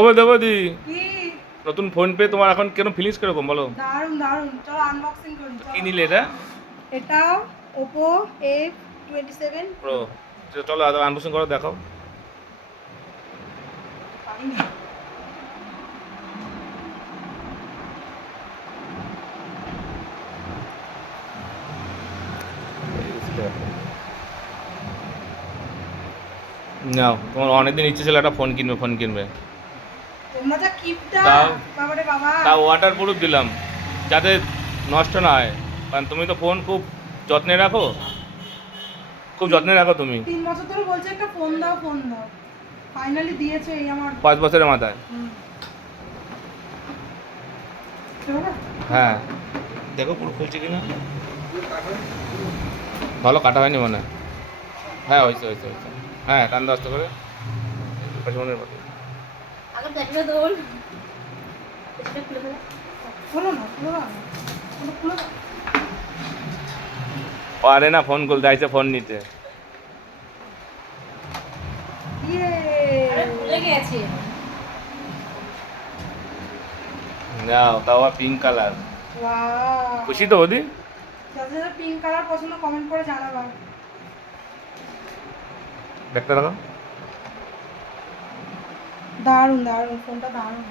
ও দেবদি, কি নতুন phone pay তোমার এখন কেন ফিলিংস কিরকম বলো? দারুন দারুন, চলো আনবক্সিং করি। কি নিলে এটা? এটা Oppo F27 প্রো। চলো আনবক্সিং করো, দেখাও। পারি না। নাও, তোমার অনেকদিন ইচ্ছে ছিল একটা ফোন কিনবে। তোমরা যা কিপটা, তাও- বাবারে বাবা। তাও ওয়াটার প্রুফ দিলাম, যাতে নষ্ট না হয়। কারণ তুমি তো ফোন খুব যত্নে রাখো, তুমি। 3 বছর ধরে বলছে একটা ফোন দাও ফোন দাও, ফাইনালি দিয়েছে এই আমার 5 বছরের মাথায়। হ্যাঁ, দেখো পুরো খুলছে কিনা। ভালো কাটা হয়নি মনে হয়। হ্যাঁ, হয়েছে। হ্যাঁ, টান দাও আস্তে করে। মনের মতো। আগে ব্যাগটা দোল, এটা খুলে ফেলো। খুলো না, খুলো না। পারে না ফোন খুলতে, আইসে ফোন নিতে। ইয়ে, আরে ভুলে গেছি। নাও, তাও পিঙ্ক কালার। ওয়াও, খুশি তো বৌদি? যাদের পিঙ্ক কালার পছন্দ কমেন্ট করে জানাবা। ব্যাগটা রাখো। দারুন দারুন, ফোনটা দারুন।